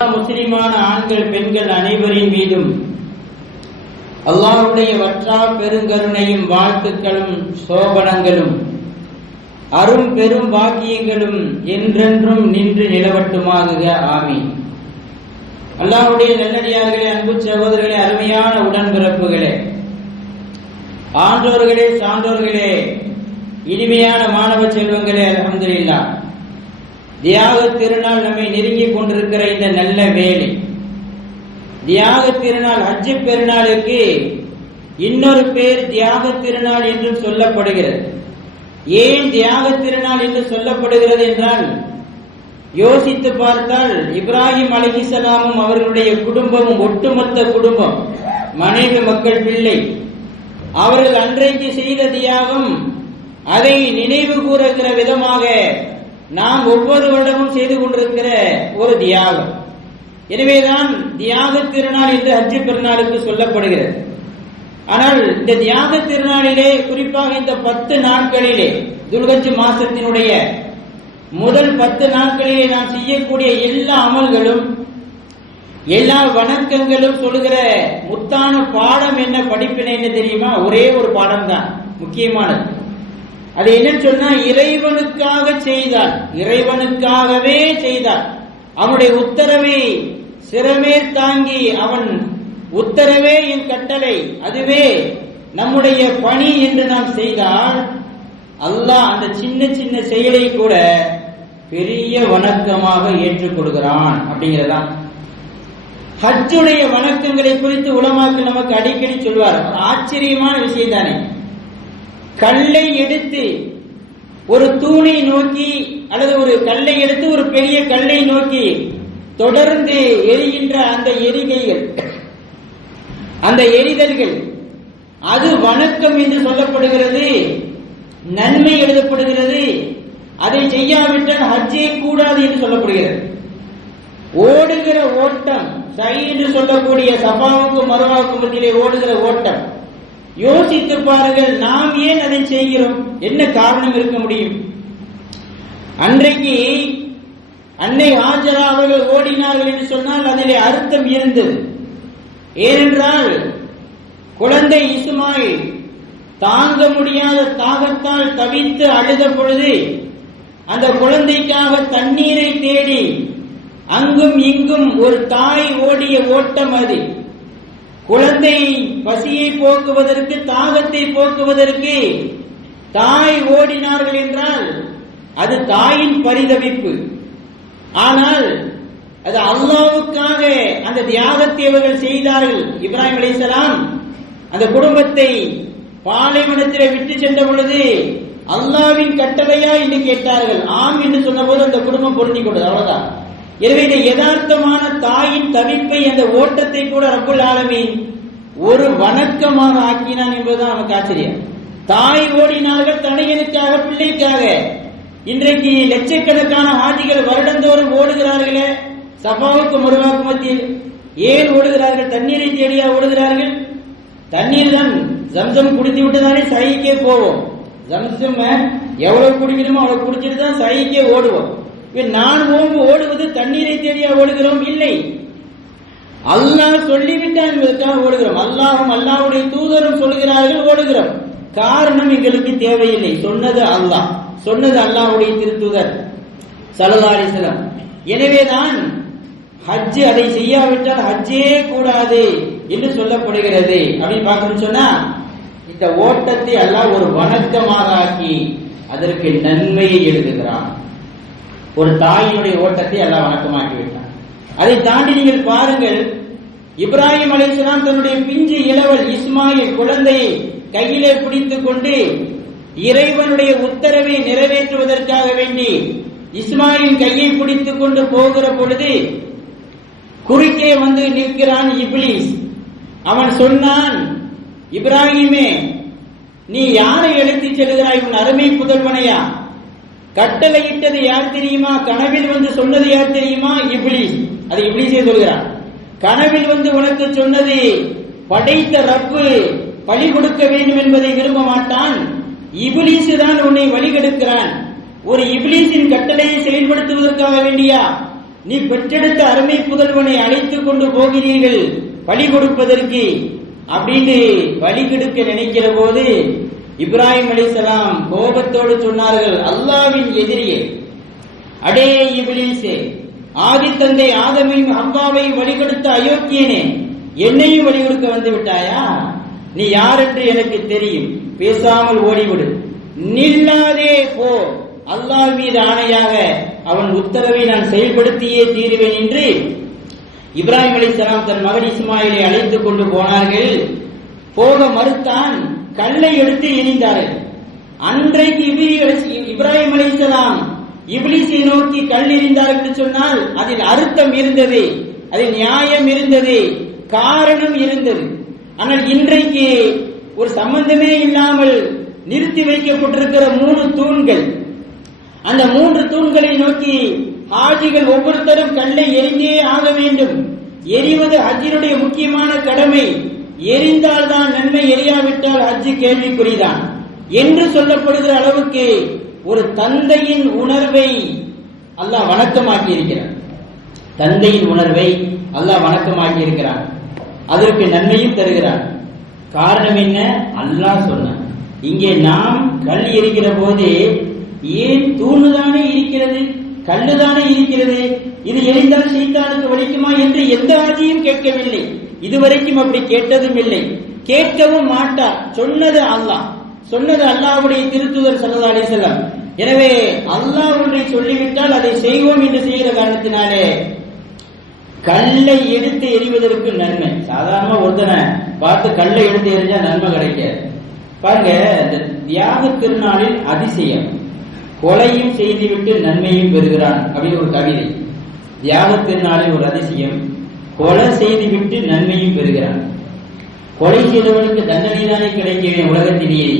முஸ்லிமான ஆண்கள் பெண்கள் அனைவரின் மீதும் அல்லாஹ்வுடைய வற்றா பெருங்கருணையும் வாழ்த்துக்களும் சோபனங்களும் அரும் பெரும் பாக்கியங்களும் என்றென்றும் நின்று நிலவட்டுமாக ஆமீன். அல்லாஹ்வுடைய நல்லடியார்களே, அன்பு சகோதரர்களே, அருமையான உடன்பிறப்புகளே, ஆன்றோர்களே, சான்றோர்களே, இனிமையான மாணவ செல்வங்களே, அல்ஹம்துலில்லாஹ். தியாக திருநாள் நம்மை நெருங்கிக் கொண்டிருக்கிற இந்த நல்ல வேலை, தியாக திருநாள், ஹஜ்ஜு பெருநாளுக்கு இன்னொரு பேர் தியாக திருநாள் என்று சொல்லப்படுகிறது. ஏன் தியாக திருநாள் என்று சொல்லப்படுகிறது என்றால், யோசித்து பார்த்தால் இப்ராஹிம் அலைஹிஸ்ஸலாமும் அவர்களுடைய குடும்பமும், ஒட்டுமொத்த குடும்பம், மனைவி, மக்கள், பிள்ளை, அவர்கள் அன்றைக்கு செய்த தியாகம், அதை நினைவு கூறுகிற விதமாக நாம் ஒவ்வொரு வருடமும் செய்து கொண்டிருக்கிற ஒரு தியாகம். எனவேதான் தியாக திருநாள் என்று ஹஜ்ஜு பெருநாளுக்கு சொல்லப்படுகிறது. ஆனால் இந்த தியாக திருநாளிலே, குறிப்பாக இந்த 10 நாட்களிலே, துல்ஹஜ் மாசத்தினுடைய முதல் 10 நாட்களிலே நாம் செய்யக்கூடிய எல்லா அமல்களும், எல்லா வணக்கங்களும் சொல்லுகிற முத்தான பாடம் என்ன, படிப்பினை என்ன தெரியுமா? ஒரே ஒரு பாடம் தான் முக்கியமானது. அது என்னன்னு சொன்னா, இறைவனுக்காக செய்தார், இறைவனுக்காகவே செய்தார். அவனுடைய உத்தரவை சிரமே தாங்கி, அவன் உத்தரவே என் கட்டளை, அதுவே நம்முடைய பணி என்று நாம் செய்தால், அல்லாஹ் அந்த சின்ன சின்ன செயலை கூட பெரிய வணக்கமாக ஏற்றுக்கொள்கிறான். அப்படிங்கிறதான் ஹஜ்ஜுடைய வணக்கங்களை குறித்து உலமாக்கள் நமக்கு அடிக்கடி சொல்வார். ஆச்சரியமான விஷயம் தானே. கல்லை எடுத்து ஒரு தூணை நோக்கி, அல்லது ஒரு கல்லை எடுத்து ஒரு பெரிய கல்லை நோக்கி தொடர்ந்து எரிகின்ற அந்த எரிகைகள், அந்த எரிதல்கள், அது வணக்கம் என்று சொல்லப்படுகிறது, நன்மை எழுதப்படுகிறது. அதை செய்யாவிட்டால் ஹஜ்ஜே கூடாது என்று சொல்லப்படுகிறது. ஓடுகிற ஓட்டம், சை என்று சொல்லக்கூடிய சஃபாவுக்கும் மர்வாவுக்கும் மத்தியிலே ஓடுகிற ஓட்டம், யோசித்து பாருங்கள், நாம் ஏன் அதை செய்கிறோம்? என்ன காரணம் இருக்க முடியும்? அன்றைக்கு அன்னை ஹாஜரா அவர்கள் ஓடினார்கள் என்று சொன்னால் அதிலே அர்த்தம் இருந்தது. ஏனென்றால் குழந்தை இஸ்மாயில் தாங்க முடியாத தாகத்தால் தவித்து அழுத பொழுது, அந்த குழந்தைக்காக தண்ணீரை தேடி அங்கும் இங்கும் ஒரு தாய் ஓடிய ஓட்டம் அது. குழந்தை பசியை போக்குவதற்கு, தாகத்தை போக்குவதற்கு தாய் ஓடினார்கள் என்றால் அது தாயின் பரிதவிப்பு. ஆனால் அது அல்லாஹ்வுக்காக அந்த தியாகத்தை அவர்கள் செய்தார்கள். இப்ராஹிம் அலைஹிஸ்ஸலாம் அந்த குடும்பத்தை பாலைவனத்தில் விட்டு சென்ற பொழுது அல்லாஹ்வின் கட்டளையா என்று கேட்டார்கள். ஆம் என்று சொன்ன போது அந்த குடும்பம் பொருந்திக் கொண்டது. அவ்வளவுதான். எனவே இந்த யதார்த்தமான தாயின் தவிப்பை, அந்த ஓட்டத்தை கூட ரப்புல் ஆலமீன் ஒரு வணக்கமாக ஆக்கினான் என்பதுதான் நமக்கு ஆச்சரியம். தாய் ஓடினார்கள் தனையனுக்காக, பிள்ளைக்காக. இன்றைக்கு லட்சக்கணக்கான ஹாஜிகள் வருடந்தோறும் ஓடுகிறார்களே சஃபாவுக்கு மர்வாவுக்கு மத்தியில். ஏன் ஓடுகிறார்கள்? தண்ணீரை தேடியா ஓடுகிறார்கள்? தண்ணீர் தான். ஜம்சம் குடித்து விட்டு தானே சைக்கே போவோம். ஜம்சம் எவ்வளவு குடிக்கணுமோ அவ்வளவு குடிச்சிட்டு தான் சைக்கே ஓடுவோம். நான் ஓடுவது தண்ணீரை தேடியா ஓடுகிறோம்? இல்லை, அல்லாஹ் சொல்லிவிட்டான் என்பதற்காக ஓடுகிறோம். அல்லாஹும் அல்லாஹ்வுடைய தூதரும் சொல்கிறார்கள், ஓடுகிறோம். காரணம் எங்களுக்கு தேவையில்லை. சொன்னது அல்லாஹ், சொன்னது அல்லாஹ்வுடைய திருத்தூதர் ஸல்லல்லாஹு அலைஹி வஸல்லம். எனவேதான் ஹஜ், அதை செய்யாவிட்டால் ஹஜ்ஜே கூடாது என்று சொல்லப்படுகிறது. அப்படின்னு பார்க்கணும்னு சொன்னா, இந்த ஓட்டத்தை அல்லாஹ் ஒரு வணக்கமாக ஆக்கி அதற்கு நன்மையை எழுதுகிறான். ஒரு தாயினுடைய ஓட்டத்தை அல்லாஹ் வணக்கமாக்கி விட்டான். அதை தாண்டி நீங்கள் பாருங்கள், இப்ராஹிம் அலைஹிஸ்ஸலாம் தன்னுடைய பிஞ்சு இளவல் இஸ்மாயில் குழந்தையை கையிலே பிடித்துக் கொண்டு இறைவனுடைய உத்தரவை நிறைவேற்றுவதற்காக வேண்டி இஸ்மாயில் கையை பிடித்துக் கொண்டு போகிற பொழுது குறுக்கே வந்து நிற்கிறான் இப்லீஸ். அவன் சொன்னான், இப்ராஹிமே, நீ யாரை அழைத்துச் செல்கிறாய்? உன் அருமை புதல்வனையா? கட்டளையிட்டது யார் தெரியுமா? கனவில் வந்து சொன்னது யார் தெரியுமா? இப்லீஸ். அது இப்லீஸே சொல்கிறான். கனவில் வந்து உனக்கு சொன்னது படைத்த ரப்பு பலி கொடுக்க வேண்டும் என்பதை விரும்ப மாட்டான். இப்லீஸ் தான் உன்னை வழி கெடுக்கிறான். ஒரு இப்லீஸின் கட்டளையை செயல்படுத்துவதற்காக வேண்டியா நீ பெற்றெடுத்த அருமை புதல்வனை அழைத்துக் கொண்டு போகிறீர்கள் பலி கொடுப்பதற்கு அப்படின்னு பலி கொடுக்க நினைக்கிற போது இப்ராஹிம் அலைஹிஸ்ஸலாம் கோபத்தோடு சொன்னார்கள், அல்லாஹ்வின் எதிரியே, அடே இப்லீஸே, ஆதி தந்தை ஆதமையும் ஹவ்வாவையும் வழி கொடுத்த அயோக்கியனே, என்னையும் வழி கொடுக்க வந்து விட்டாயா? நீ யார் என்று எனக்கு தெரியும், பேசாமல் ஓடிவிடு, நில்லாதே போ, அல்லாஹ் மீது ஆணையாக அவன் உத்தரவை நான் செயல்படுத்தியே தீருவேன் என்று இப்ராஹிம் அலைஹிஸ்ஸலாம் தன் மகன் இஸ்மாயிலை அழைத்துக் கொண்டு போனார்கள். போக மறுத்தான். கல்லை எடுத்து எறிந்தார்கள். அன்றைக்கு இப்ராஹிம் அலைஹிஸ்ஸலாம் இப்லீஸை நோக்கி கல் எறிந்தார்கள் என்று சொன்னால் அதில் அர்த்தம் இருந்தது, அதில் நியாயம் இருந்தது, காரணம் இருந்தது. ஆனால் இன்றைக்கு ஒரு சம்பந்தமே இல்லாமல் நிறுத்தி வைக்கப்பட்டிருக்கிற 3 தூண்கள், அந்த 3 தூண்களை நோக்கி ஹாஜிகள் ஒவ்வொருத்தரும் கல்லை எரிந்தே ஆக வேண்டும். எரிவது ஹஜ்ஜினுடைய முக்கியமான கடமை. எரிந்தால்தான் நன்மை, எரியாவிட்டால் ஹஜ்ஜி கேள்விக்குறிதான் என்று சொல்லப்படுகிற அளவுக்கு ஒரு தந்தையின் உணர்வை அல்லாஹ் வணக்கமாக்கி இருக்கிறார். தந்தையின் உணர்வை அல்லாஹ் வணக்கமாக்கி இருக்கிறான். அதற்கு நன்மையும் தருகிறான். காரணம் என்ன? அல்லாஹ் சொன்னான். இங்கே நாம் கல் எரிக்கிற போது ஏன் தூணுதானே இருக்கிறது, கல்லுதானே இருக்கிறது, இது எரிந்தால் ஷைத்தானுக்கு வலிக்குமா என்று எந்த ஆஜியும் கேட்கவில்லை. இதுவரைக்கும் அப்படி கேட்டதும் இல்லை, கேட்கவும் மாட்டார். சொன்னது அல்லாஹ், சொன்னது அல்லாஹ்வுடைய திருத்தூதர் ஸல்லல்லாஹு அலைஹி வஸல்லம். எனவே அல்லாஹ் ஒன்றை சொல்லிவிட்டால் அதை செய்வோம் என்று செய்கிற காரணத்தினாலே கல்லை எடுத்து எறிவதற்கு நன்மை. சாதாரணமா ஒருத்தனை பார்த்து கல்லை எடுத்து எறிஞ்சா நன்மை கிடைக்காது. பாருங்க, இந்த தியாக திருநாளில் அதிசயம், கொலையும் செய்துவிட்டு நன்மையும் பெறுகிறான் அப்படின்னு ஒரு கவிதை. தியாக திருநாளில் ஒரு அதிசயம், கொலை செய்துவிட்டு நன்மையும் பெறுகிறான். கொலை செய்தவனுக்கு தண்டனை தானே கிடைக்கவே உலகத்திலேயே.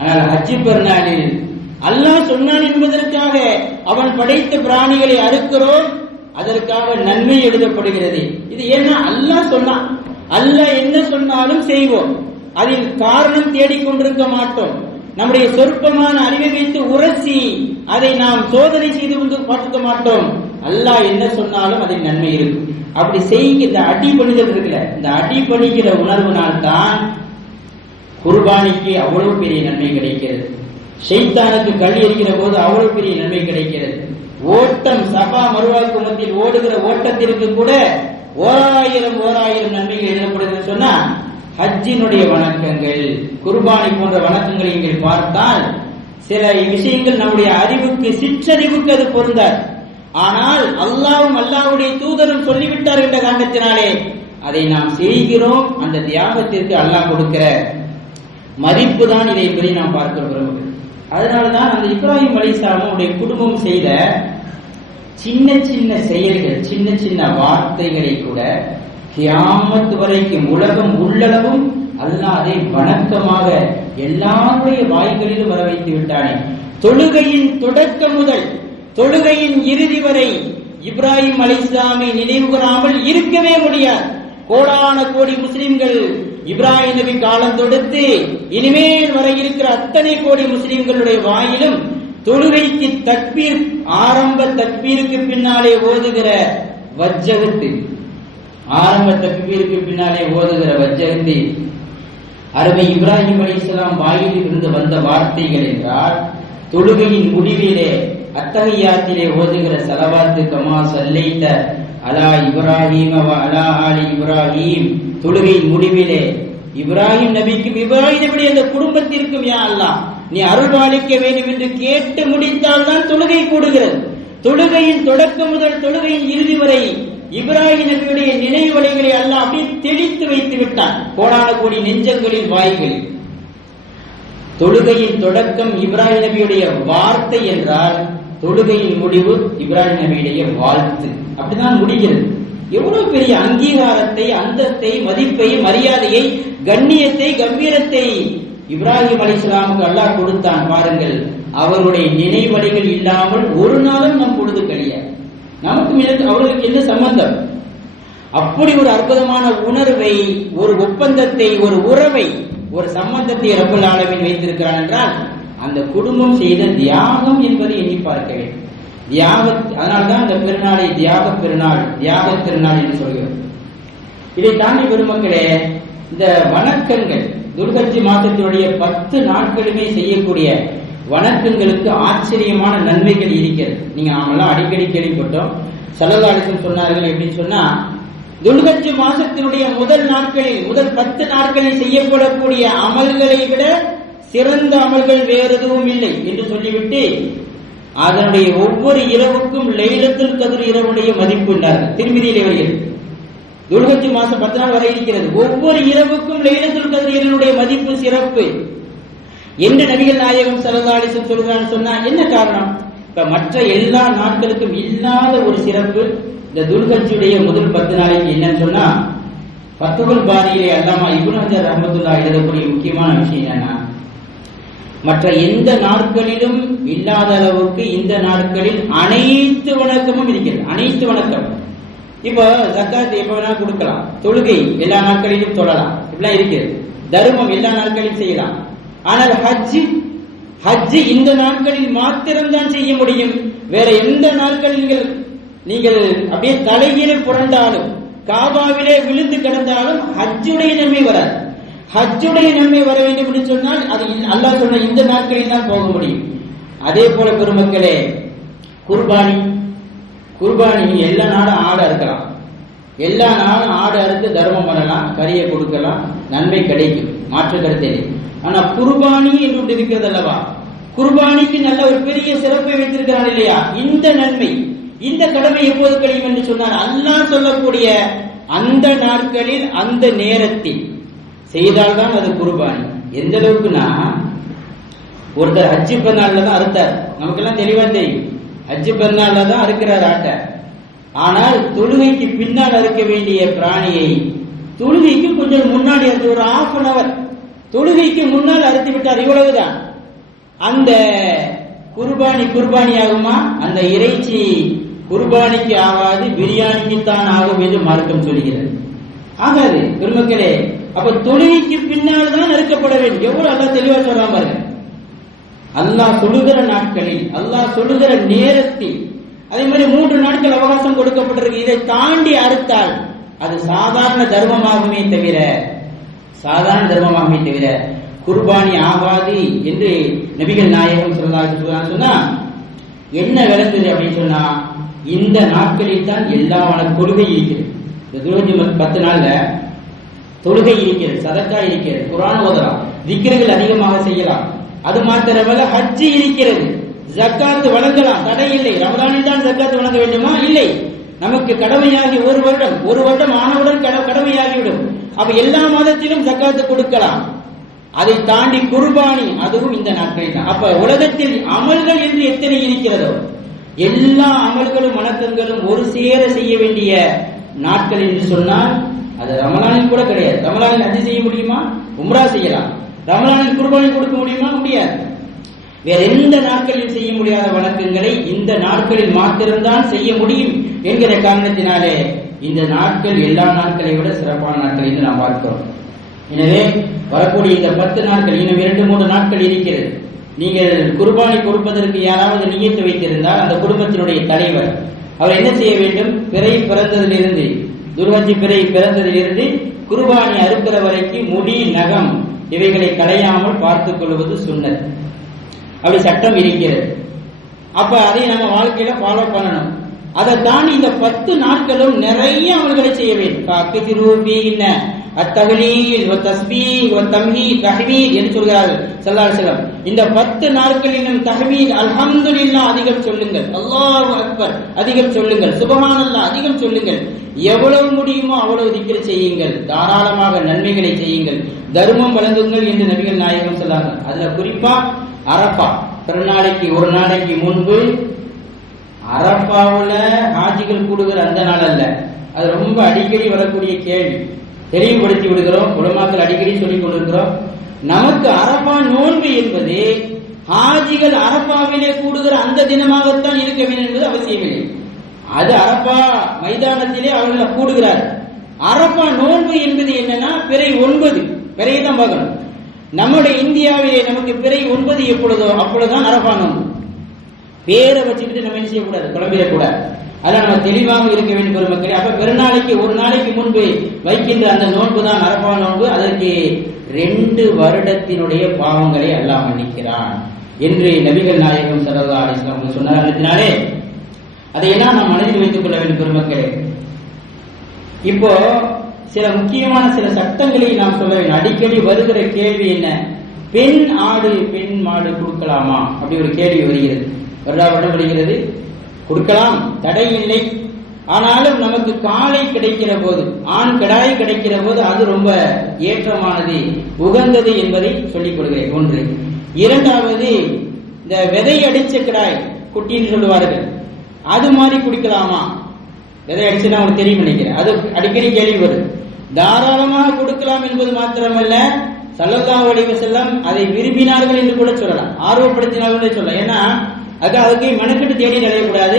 ஆனால் ஹஜ்ஜி பெருநாளில் அல்லாஹ் சொன்னான் என்பதற்காக அவன் படைத்த பிராணிகளை அறுக்கிறோம், அதற்காக நன்மை எழுதப்படுகிறது. இது ஏன்னா அல்லாஹ் சொன்னான், அல்லாஹ் என்ன சொன்னாலும் செய்வோம். அதில் காரணம் தேடிக்கொண்டிருக்க மாட்டோம். நம்முடைய சொற்பமான அறிவை வைத்து உரசி அதை நாம் சோதனை செய்து கொண்டு பார்க்க மாட்டோம். அல்லாஹ் என்ன சொன்னாலும் அதில் நன்மை இருக்கும். அப்படி செய்ய இந்த அடிபணிதல் இருக்குல்ல, இந்த அடிபணிகிற உணர்வுனால் தான் குர்பானிக்கு அவ்வளவு பெரிய நன்மை கிடைக்கிறது. ஷைத்தானுக்கு கல் எறிகிற போது அவ்வளவு பெரிய நன்மை கிடைக்கிறது. ஓட்டம், சபா மருவாக்கு மத்தியில் ஓடுகிற ஓட்டத்திற்கு கூட 1000 நன்மைகள் எழுதப்படுகிறது. சொன்னா ஹஜ்ஜினுடைய வணக்கங்கள், குர்பானி போன்ற வணக்கங்களை நீங்கள் பார்த்தால் சில விஷயங்கள் நம்முடைய அறிவுக்கு, சிற்றறிவுக்கு அது பொருந்தார். ஆனால் அல்லாஹ்வும் அல்லாஹ்வுடைய தூதரும் சொல்லிவிட்டார் என்ற காரணத்தினாலே அதை நாம் செய்கிறோம். அந்த தியாகத்திற்கு அல்லாஹ் கொடுக்கிற மதிப்பு தான் இதை என்பதை நாம் பார்க்கிறோம். அதனால்தான் அந்த இப்ராஹிம் அலைஹிஸ்ஸலாமுடைய குடும்பம் செய்த சின்ன சின்ன செயல்கள், சின்ன சின்ன வார்த்தைகளை கூட கியாமத் வரைக்கும் உலகம் உள்ளளவும் அல்லாஹ் அதை வணக்கமாக எல்லாருடைய வாய்களிலும் வர வைத்து விட்டானே. தொழுகையின் தொடக்கம் முதல் தொழுகையின் இறுதி வரை இப்ராஹிம் அலைஹிஸ்ஸலாமை நினைவு கூறாமல் இருக்கவே முடியாது. கோடான கோடி முஸ்லிம்கள் இப்ராஹிம் நபி காலம் தொடுத்து இனிமேல் வர இருக்கிற அத்தனை கோடி முஸ்லிம்களுடைய வாயிலும் தொழுகைக்கு தக்பீர், ஆரம்ப தக்பீருக்கு பின்னாலே ஓதுகிற வஜ்ஜகத்து, ஆரம்ப தக்பீருக்கு பின்னாலே ஓதுகிற வஜ்ஜகத்து அருமை இப்ராஹிம் அலைஹிஸ்ஸலாம் வாயில் இருந்து வந்த வார்த்தைகள் என்றால், தொழுகையின் முடிவிலே அத்தஹியாத்திலே ஓதுகிற ஸலவாத்து கமா ஸல்லைத அலா இப்ராஹீம வ அலா ஆலி இப்ராஹீம், தொழுகையின் முடிவிலே இப்ராஹிம் நபிக்கும் இப்ராஹிம் நபியுடைய அந்த குடும்பத்திற்கும் யா அல்லாஹ் நீ அருள்பாலிக்க வேண்டும் என்று கேட்டு முடித்தால் தான் தொழுகை கூடுகிறது. தொழுகையின் தொடக்கம் முதல் தொழுகையின் இறுதி வரை இப்ராஹிம் நபியுடைய நினைவலைகளை அல்லாஹ் அப்படியே தெளித்து வைத்து விட்டான் கோடான கோடி நெஞ்சங்களின் வாய்களில். தொழுகையின் தொடக்கம் இப்ராஹிம் நபியுடைய வார்த்தை என்றால், தொழுகையின் முடிவு இப்ராஹிம் நபியுடைய வாழ்த்து. அப்படிதான் முடிகிறது. எவ்வளவு பெரிய அங்கீகாரத்தை, அந்தத்தை, மதிப்பை, மரியாதையை, கண்ணியத்தை, கம்பீரத்தை இப்ராஹிம் அலைஹிஸ்ஸலாமுக்கு அல்லாஹ் கொடுத்தான். பாருங்கள், அவருடைய நினைவலைகள் இல்லாமல் ஒரு நாளும் நம் பொழுது கிடையாது. நமக்கு அவர்களுக்கு என்ன சம்பந்தம்? அப்படி ஒரு அற்புதமான உணர்வை, ஒரு ஒப்பந்தத்தை, ஒரு உறவை, ஒரு சம்பந்தத்தை ரப்பல் ஆலமீன் வைத்திருக்கிறான் என்றால் அந்த குடும்பம் செய்த தியாகம் என்பதை எண்ணி பார்க்க வேண்டும். அதனால்தான் இந்த பெருநாளை தியாக பெருநாள், தியாக திருநாள் என்று சொல்கிறோம். இதை தாண்டி பெருமக்களே, இந்த வணக்கங்கள் துல்ஹஜ் மாதத்தினுடைய 10 நாட்களுமே செய்யக்கூடிய வணக்கங்களுக்கு ஆச்சரியமான நன்மைகள் இருக்கிறது. நீங்க நாமெல்லாம் அடிக்கடி கேள்விப்பட்டோம். ஸல்லல்லாஹு அலைஹி வஸல்லம் சொன்னார்கள் எப்படின்னு சொன்னா, துல்ஹஜ் மாசத்தினுடைய முதல் 10 நாட்களில் செய்யப்படக்கூடிய அமல்களை விட சிறந்த அமல்கள் வேறு எதுவும் இல்லை என்று சொல்லிவிட்டு அதனுடைய ஒவ்வொரு இரவுக்கும் லைலத்துல் கத்ர் இரவுடைய மதிப்பு என்றார்கள். திருமதியிலே வருகிறது. துல்ஹஜ் மாசம் 10 நாள் வரை இருக்கிறது. ஒவ்வொரு இரவுக்கும் லைலத்துல் கத்ர் இரவுடைய மதிப்பு சிறப்பு என்று நபிகள் நாயகம் ஸல்லல்லாஹு அலைஹி வஸல்லம் சொல்றான்னு சொன்னா என்ன காரணம்? இப்ப மற்ற எல்லா நாட்களுக்கும் இல்லாத ஒரு சிறப்பு இந்த துல்ஹஜ்ஜுடைய முதல் 10 நாளைக்கு என்னன்னு சொன்னா, ஃபத்ஹுல் பாரியிலே அல்லாமா இப்னு ஹஜர் ரஹ்மத்துல்லாஹி எழுதக்கூடிய முக்கியமான விஷயம் என்னன்னா, மற்ற எந்த நாட்களிலும் இல்லாத அளவுக்கு இந்த நாட்களில் அனைத்து வணக்கமும் இருக்கிறது. அனைத்து வணக்கம். இப்போ ஜக்காத் எப்ப வேணா கொடுக்கலாம், தொழுகை எல்லா நாட்களிலும் தொழலாம், இப்படிலாம் இருக்கிறது. தர்மம் எல்லா நாட்களிலும் செய்யலாம். ஆனால் ஹஜ் இந்த நாட்களில் மாத்திரம்தான் செய்ய முடியும். வேற எந்த நாட்களில் நீங்கள் அப்படியே தலைகீழ் புரண்டாலும் காபாவிலே விழுந்து கிடந்தாலும் ஹஜ்ஜுடைய நன்மை வராது. ஹஜ்ஜுடைய நன்மை வர வேண்டும் என்று சொன்னால் அது அல்லாஹ் சொன்ன இந்த நாட்களில் தான் போக முடியும். அதே போல பெருமக்களே, குர்பானி எல்லா நாடும் ஆடு அறுக்கலாம், எல்லா நாளும் ஆடு அறுத்து தர்மம் பண்ணலாம், கறியை கொடுக்கலாம், நன்மை கிடைக்கும், மாற்று கருத்தே. ஆனா குர்பானி என்று ஒன்று இருக்கிறது அல்லவா, குர்பானிக்கு நல்ல ஒரு பெரிய சிறப்பை வைத்திருக்கிறான் இல்லையா? இந்த நன்மை, இந்த கடமை எப்போது கிடைக்கும் என்று சொன்னால் அல்லாஹ் சொல்லக்கூடிய அந்த நாட்களில் அந்த நேரத்தில் செய்தால்தான் அது குர்பானி. எந்த அளவுக்குன்னா, ஒருத்தர் ஹஜ்ஜு பெருநாள்ல தான் அறுத்தார், நமக்கெல்லாம் தெளிவா தெரியும். ஹஜ்ஜு பெருநாள்ல தான் அறுக்கிறார் ஆட்டை. ஆனால் தொழுகைக்கு பின்னால் அறுக்க வேண்டிய பிராணியை தொழுகைக்கு கொஞ்சம் முன்னாடி அறுத்து, ஒரு 1/2 hour தொழுகைக்கு முன்னால் அறுத்து விட்டார். இவ்வளவுதான். அந்த குர்பானி ஆகுமா? அந்த இறைச்சி குர்பானிக்கு ஆகாது, பிரியாணிக்கு தான் ஆகும் என்று மார்க்கம் சொல்கிறது. ஆகாது பெருமக்களே. அப்ப தொழுகைக்கு பின்னால் தான் அறுக்கப்பட வேண்டும். எவ்வளவு அல்லாஹ் தெளிவா சொல்றான் பாருங்க. அல்லாஹ் சொல்லுகிற நாட்களில், அல்லாஹ் சொல்லுகிற நேரத்தில், அதே மாதிரி 3 நாட்கள் அவகாசம் கொடுக்கப்பட்டிருக்கு. இதை தாண்டி அறுத்தால் அது சாதாரண தர்மமாகுமே தவிர குர்பானி ஆகாது என்று நபிகள் நாயகம் ஸல்லல்லாஹு அலைஹி வஸல்லம் சொன்னா என்ன விளங்குது அப்படின்னு சொன்னா, இந்த நாட்களில் தான் எல்லா தொழுகை இருக்கிறது. இந்த துல்ஹஜ் 10 நாள்ல தொழுகை இருக்கிறது, சதக்கா இருக்கிறது, குர்ஆன் ஓதலாம், திக்ருகள் அதிகமாக செய்யலாம். அது மாத்திரமல்ல, ஹஜ்ஜி இருக்கிறது, ஜக்காத் வழங்கலாம், தடை இல்லை. ரமலானில் தான் ஜக்காத் வழங்க வேண்டுமா? இல்லை. நமக்கு கடமையாகி ஒரு வருடம் ஆனவுடன் கடமையாகிவிடும். அப்ப எல்லா மாதத்திலும் ஜக்காத்து கொடுக்கலாம். அதை தாண்டி குர்பானி, அதுவும் இந்த நாட்களில் தான். அப்ப உலகத்தில் அமல்கள் என்று எத்தனை இருக்கிறதோ எல்லா அமல்களும் வணக்கங்களும் ஒரு சேர செய்ய வேண்டிய நாட்கள் என்று சொன்னால் அது ரமலானில் கூட கிடையாது. ரமலானில் ஹஜ் செய்ய முடியுமா? உம்ரா செய்யலாம். ரமலானில் குர்பானி கொடுக்க முடியுமா? முடியாது. வேற எந்த நாட்களில் செய்ய முடியாத வணக்கங்களை இந்த நாட்களில் மாத்திரம்தான் செய்ய முடியும் என்கிற காரணத்தினாலே இந்த நாட்கள் எல்லா நாட்களை விட சிறப்பான நாட்கள் என்று நாம் பார்க்கிறோம். எனவே வரக்கூடிய இந்த 10 நாட்கள், இன்னும் 2-3 நாட்கள் இருக்கிறது. நீங்கள் குர்பானி கொடுப்பதற்கு யாராவது நியத்து வைத்திருந்தால் அந்த குடும்பத்தினுடைய தலைவர் அவர் என்ன செய்ய வேண்டும்? பிறை பிறந்ததிலிருந்து, துல்ஹஜ் பிறை பிறந்ததிலிருந்து குர்பானி அறுக்கிற வரைக்கும் முடி, நகம் இவைகளை களையாமல் பார்த்துக் கொள்வது சுன்னத். அப்படி சட்டம் இருக்கிறது. அப்ப அதை நம்ம வாழ்க்கையில ஃபாலோ பண்ணணும். அதை தாண்டி இந்த 10 நாட்களும் நிறைய அமல்களை செய்ய வேண்டும். அத்தஹ்லீல் வ தஸ்பீஹ் வ தம்ஹீத் தஹ்மீத் என்று சொல்கிறார்கள் ஸல்லல்லாஹு அலைஹி வஸல்லம். இந்த 10 நாட்களிலும் தஹ்மீத் அல்ஹம்துலில்லாஹ் அதிகம் சொல்லுங்கள், அல்லாஹு அக்பர் அதிகம் சொல்லுங்கள், சுப்ஹானல்லாஹ் அதிகம் சொல்லுங்கள். எவ்வளவு முடியுமோ அவ்வளவு திக்ர் செய்யுங்கள், தாராளமாக நன்மைகளை செய்யுங்கள், தர்மம் வழங்குங்கள் என்று நபிகள் நாயகம் சொன்னாங்க. அதுல குறிப்பா அரஃபா பெருநாளைக்கு ஒரு நாளைக்கு முன்பு அரஃபாவுல ஹாஜிகள் கூடுகிற அந்த நாள் அல்ல. அது ரொம்ப அடிக்கடி வரக்கூடிய கேள்வி, தெளிவுபடுத்தி விடுகிறோம். உலமாக்கள் அடிக்கடி சொல்லிக் கொண்டிருக்கிறோம். நமக்கு அரஃபா நோன்பு என்பது ஹாஜிகள் அரஃபாவிலே கூடுகிற அந்த தினமாகத்தான் இருக்க வேண்டும் என்பது அவசியமில்லை. அது அரஃபா மைதானத்திலே அவர்கள் கூடுகிறார்கள். அரஃபா நோன்பு என்பது என்னன்னா பிறை 9, பிறையை தான் பார்க்கணும். நம்முடைய இந்தியாவிலே நமக்கு பிறை 9 எப்பொழுதோ அப்பொழுதுதான் அரஃபா நோன்பு. பேரை வச்சுக்கிட்டு நம்ம என்ன செய்யக்கூடாது, குழம்பிடக்கூடாது. அதெல்லாம் நம்ம தெளிவாக இருக்க வேண்டும் பெருமக்களே. அப்ப பெருநாளைக்கு ஒரு நாளைக்கு முன்பு வைக்கின்ற அந்த நோன்பு தான் அரபா நோன்பு. அதற்கு 2 வருடத்தினுடைய பாவங்களை அல்லாஹ் மன்னிக்கிறான் என்று நபிகள் நாயகம் ஸல்லல்லாஹு அலைஹி வஸல்லம் சொன்னார். அதனாலே அதையெல்லாம் நாம் மனதில் வைத்துக் கொள்ள வேண்டும் பெருமக்களே. இப்போ சில முக்கியமான சில சட்டங்களை நாம் சொல்ல வேண்டும். அடிக்கடி வருகிற கேள்வி என்ன, பெண் ஆடு பெண் மாடு கொடுக்கலாமா அப்படி ஒரு கேள்வி வருகிறது. வருகிறது, கொடுக்கலாம், தடை இல்லை. ஆனாலும் நமக்கு காளை கிடைக்கிற போது, ஆண் கிடாய் கிடைக்கிற போது அது ரொம்ப ஏற்றமானது, உகந்தது என்பதை சொல்லிக் கொடுக்கிறேன். 1. 2வது, இந்த விதை அடிச்ச கிடாய் குட்டின்னு சொல்லுவார்கள், அது மாதிரி குடிக்கலாமா? விதை அடிச்சுன்னா உங்களுக்கு தெரியும் நினைக்கிறேன், அது அடிக்கடி கேள்வி வருது. தாராளமாக கொடுக்கலாம் என்பது மாத்திரமல்ல, ஸல்லல்லாஹு அலைஹி வஸல்லம் அதை விரும்பினார்கள் என்று கூட சொல்லலாம், ஆர்வப்படுத்தினார்கள் சொல்லலாம். ஏன்னா அதுக்கு மெனக்கிட்டு தேடி அடையக்கூடாது.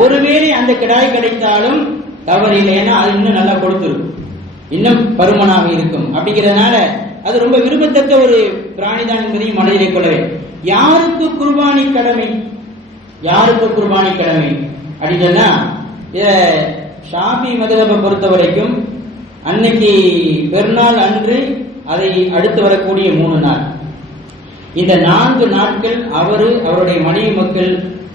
ஒருவேளை அந்த கிடாய் கிடைத்தாலும் தவறில்லை, ஏன்னா அது இன்னும் நல்லா கொடுத்துருக்கும், இன்னும் பருமனாக இருக்கும். அப்படிங்கிறதுனால அது ரொம்ப விரும்பத்தக்க ஒரு பிராணிதான் என்பதையும் மனதிலே கொள்ளவே. யாருக்கு குர்பானி கடமை, யாருக்கு குர்பானி கடமை அப்படின்னு சொன்னா, ஷாஃபி மதுஹபை பொறுத்த வரைக்கும் அன்னைக்கு பெருநாள் அன்று, அதை அடுத்து வரக்கூடிய 3 நாள், இந்த 4 நாட்கள் அவருடைய மனைவி மக்கள்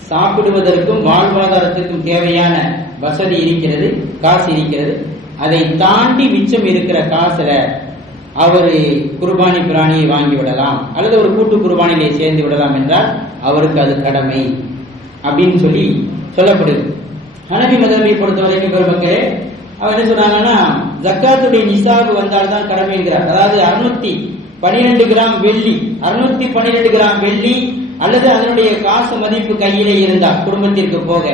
சாப்பிடுவதற்கும் வாழ்வாதாரத்திற்கும் தேவையான வசதி இருக்கிறது, காசு இருக்கிறது. அதை தாண்டி மிச்சம் இருக்கிற காசுல அவர் குர்பானி பிராணியை வாங்கி விடலாம், அல்லது ஒரு கூட்டு குர்பானிலே சேர்ந்து விடலாம் என்றால் அவருக்கு அது கடமை அப்படின்னு சொல்லப்படுது. ஹனபி மதஹபை பொறுத்த வரைக்கும் பெருமக்களே, அவர் என்ன சொல்றாங்கன்னா, ஜக்காத்துடைய நிசாபு வந்தால்தான் கடமைங்கிறார். அதாவது 612 கிராம் வெள்ளி, 612 கிராம் வெள்ளி அல்லது அதனுடைய காசு மதிப்பு கையிலே இருந்தால் குடும்பத்திற்கு போக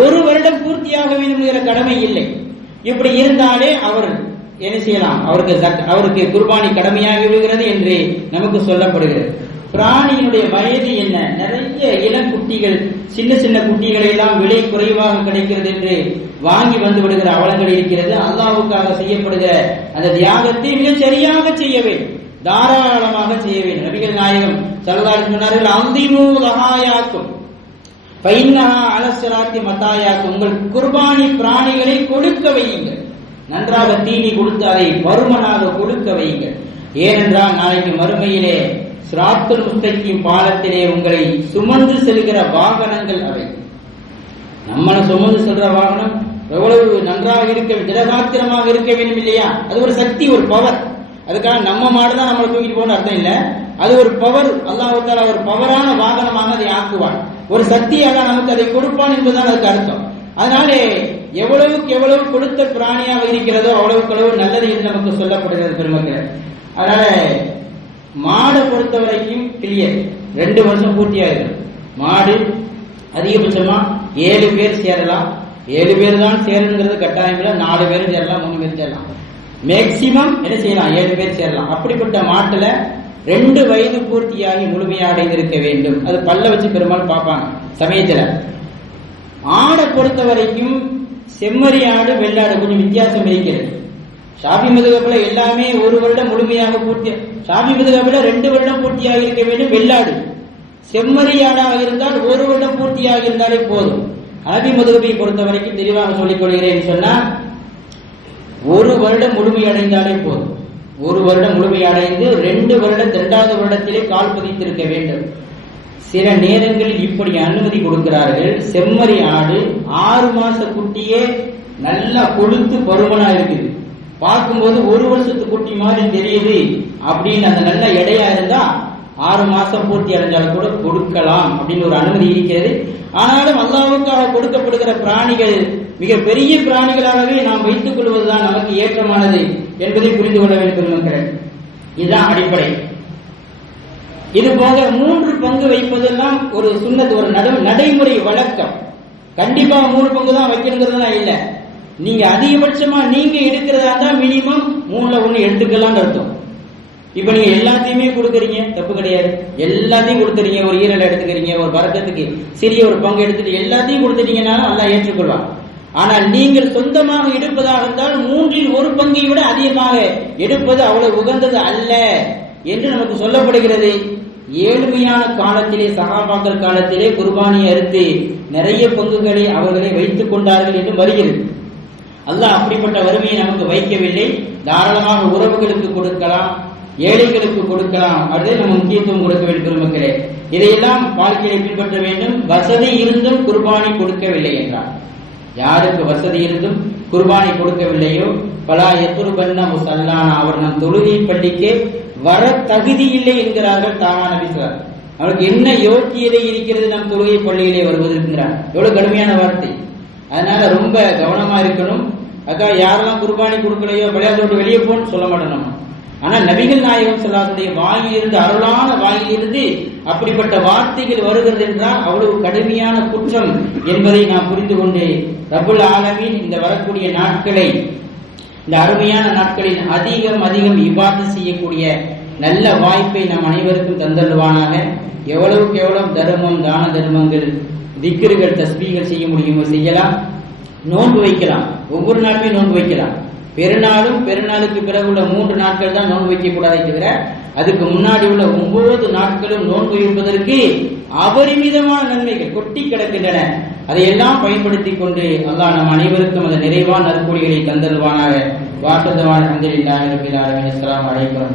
1 வருடம் பூர்த்தியாக வேண்டும்ங்கிற கடமை இல்லை. இப்படி இருந்தாலே அவர் என்ன செய்யலாம், அவருக்கு குர்பானி கடமையாகி விடுகிறது என்று நமக்கு சொல்லப்படுகிறது. பிராணியினுடைய வயது என்ன, நிறைய இளங்குட்டிகள், சின்ன சின்ன குட்டிகளை எல்லாம் விலை குறைவாக கிடைக்கிறது என்று வாங்கி வந்து விடுகிற அவலங்கள் இருக்கிறது. அல்லாஹ்வுக்காக செய்யப்படுகிற அந்த தியாகத்தை மிக சரியாக செய்ய வேண்டும், தாராளமாக செய்ய வேண்டும். நபிகள் நாயகம் ஸல்லல்லாஹு அலைஹி வஸல்லம் சொன்னார்கள், அந்திமு லஹாயாக்கும் ஃபைன்னஹா அலஸ்ஸலாத்தி மதாயாக்கும், உங்கள் குர்பானி பிராணிகளை கொடுக்க வையுங்கள், நன்றாக தீனி கொடுத்து அதை பருமனாக கொடுக்க வையுங்கள். ஏனென்றால் நாளைக்கு மறுமையிலே சிராத்துல் முஸ்தகீம் பாலத்திலே உங்களை சுமந்து செல்கிற வாகனங்கள் அவை. நம்மளை சுமந்து செல்ற வாகனம் எவ்வளவு நன்றாக இருக்க, திடகாத்திரமாக இருக்க வேண்டும் இல்லையா? அது ஒரு சக்தி, ஒரு பவர். அதுக்காக நம்ம மாடுதான் நம்மளை தூக்கிட்டு போகணும்னு அர்த்தம் இல்லை. அது ஒரு பவர். அல்லாஹ் தஆலா ஒரு பவரான வாகனமாக அதை ஆக்குவான், ஒரு சக்தியாக நமக்கு அதை கொடுப்பான் என்பதுதான் அதுக்கு அர்த்தம். அதனாலே எவ்வளவுக்கு எவ்வளவு கொடுத்த பிராணியாக இருக்கிறதோ அவ்வளவுக்கு அளவு நல்லது என்று நமக்கு சொல்லப்படுகிறது பெருமக்கள். அதனால மாடை பொறுத்த வரைக்கும் கிளியர், 2 வருஷம் பூர்த்தியாயிருக்கு. மாடு அதிகபட்சமா 7 பேர் சேரலாம். 7 பேர் தான் சேரணுங்கிறது கட்டாயம் இல்லை, 4 பேரும் சேரலாம், 3 பேர் சேரலாம். மேக்சிமம் என்ன செய்யலாம், 7 பேர் சேரலாம். அப்படிப்பட்ட மாட்டுல 2 வயது பூர்த்தியாகி முழுமையாக அடைந்திருக்க வேண்டும். அது பல்ல வச்சு பெரும்பாலும் பார்ப்பாங்க சமயத்துல. ஆடை பொறுத்த வரைக்கும் செம்மறி ஆடு, வெள்ளாடு கொஞ்சம் வித்தியாசம் இருக்கிறது. ஷாஃபி மதுஹப்ல எல்லாமே 1 வருடம் முழுமையாக பூர்த்தி, ஷாஃபி மதுஹப்ல 2 வருடம் பூர்த்தியாக இருக்க வேண்டும் வெள்ளாடு. செம்மறி ஆடாக இருந்தால் 1 வருடம் பூர்த்தியாக இருந்தாலே போதும். ஹனபி மதுஹபை பொறுத்த வரைக்கும் தெளிவாக சொல்லிக் கொள்கிறேன் சொன்னா, 1 வருடம் முழுமையடைந்தாலே போதும். 1 வருடம் முழுமையடைந்து 2 வருடம் 2வது வருடத்திலே கால் பதித்திருக்க வேண்டும். சில நேரங்களில் இப்படி அனுமதி கொடுக்கிறார்கள். செம்மறி ஆடு 6 மாச குட்டியே நல்லா கொழுத்து பருமனா இருக்குது, பார்க்கும்போது 1 வருஷத்து குட்டி மாதிரி தெரியுது அப்படின்னு அந்த நல்ல எடையா இருந்தா 6 மாசம் பூர்த்தி அடைஞ்சாலும் கூட கொடுக்கலாம் அப்படின்னு ஒரு அனுமதி இருக்கிறது. ஆனாலும் அல்லாஹ்வுக்காக கொடுக்கப்படுகிற பிராணிகள் மிக பெரிய பிராணிகளாகவே நாம் வைத்துக் கொள்வதுதான் நமக்கு ஏற்றமானது என்பதை புரிந்து கொள்ள வேண்டும். இதுதான் அடிப்படை. இது போக 3 பங்கு வைப்பதெல்லாம் ஒரு சுன்னத், ஒரு நடைமுறை வழக்கம். கண்டிப்பா 3 பங்கு தான் வைக்கணுங்கிறதுலாம் இல்ல. நீங்க அதிகபட்சமா நீங்க எடுக்கிறதா இருந்தா மினிமம் 3ல 1 எடுத்துக்கலாம் அர்த்தம். இப்ப நீங்க எல்லாத்தையுமே கொடுக்குறீங்க, தப்பு கிடையாது. எல்லாத்தையும் கொடுத்துறீங்க, ஒரு ஈரல் எடுத்துக்கிறீங்க, ஒரு வரக்கத்துக்கு சிறிய ஒரு பங்கு எடுத்துட்டு எல்லாத்தையும் கொடுத்துட்டீங்கன்னாலும் அல்லாஹ் ஏற்றுக்கொள்வான். ஆனால் நீங்கள் சொந்தமாக எடுப்பதாக இருந்தால் 3ல் 1 பங்கை விட அதிகமாக எடுப்பது அவ்வளவு உகந்தது அல்ல என்று நமக்கு சொல்லப்படுகிறது. ஏழ்மையான காலத்திலே, சஹாபாக்கள் காலத்திலே குர்பானியை அறுத்து நிறைய பங்குகளை அவர்களை வைத்துக் கொண்டார்கள் என்று வருகிறது. அல்லாஹ் அப்படிப்பட்ட வறுமையை நமக்கு வைக்கவில்லை. தாராளமாக உறவுகளுக்கு கொடுக்கலாம், ஏழைகளுக்கு கொடுக்கலாம். அதே நம்ம முக்கியத்துவம் கொடுக்க வேண்டும் மக்களே. இதையெல்லாம் வாழ்க்கையை பின்பற்ற வேண்டும். வசதி இருந்தும் குர்பானி கொடுக்கவில்லை என்றார். யாருக்கு வசதி இருந்தும் குர்பானி கொடுக்கவில்லையோ பலா எத்துருபன்ன முசல்லானா, அவர் நம் தொழுகை பள்ளிக்கு வர தகுதி இல்லை என்கிறார்கள் தாமா நபி ஸல்லல்லாஹு அலைஹி வஸல்லம். அவருக்கு என்ன யோக்கியதை இருக்கிறது நம் தொழுகை பள்ளியிலே வருவதற்கிறார்? எவ்வளவு கடுமையான வார்த்தை. அதனால ரொம்ப கவனமா இருக்கணும். அக்கா யாரெல்லாம் குர்பானி கொடுக்கலையோ விளையாட்டு வெளியே போன்னு சொல்ல மாட்டோம் நம்ம. ஆனா நபிகள் நாயகம் ஸல்லல்லாஹு வாயிலிருந்து, அருளான வாயிலிருந்து அப்படிப்பட்ட வார்த்தைகள் வருகிறது என்றால் அவ்வளவு கடுமையான குற்றம் என்பதை நாம் புரிந்து கொண்டு ரப்புல் ஆலமீன் இந்த வரக்கூடிய நாட்களை, இந்த அருமையான நாட்களில் அதிகம் அதிகம் இபாதத் செய்யக்கூடிய நல்ல வாய்ப்பை நம் அனைவருக்கும் தந்தருவானாக. எவ்வளவுக்கு எவ்வளவு தர்மம், தான தர்மங்கள், திக்ருகள், தஸ்பீகள் செய்ய முடியுமோ செய்யலாம். நோன்பு வைக்கலாம், ஒவ்வொரு நாளுமே நோன்பு வைக்கலாம். பெருநாளும் பெருநாளுக்கு பிறகு உள்ள 3 நாட்கள் தான் நோன்பு வைக்க கூடாது தவிர அதுக்கு முன்னாடி உள்ள 9 நாட்களும் நோன்பு வைப்பதற்கு அபரிமிதமான நன்மைகள் கொட்டி கிடக்கின்றன. அதையெல்லாம் பயன்படுத்திக் கொண்டு அல்லாஹ் நம் அனைவருக்கும் அந்த நிறைவான நற்கூலிகளை தந்தருவானாக. வாட்டதவான அல்ஹம்துலில்லாஹி ரப்பில் ஆலமீன். அஸ்ஸலாமு அலைக்கும்.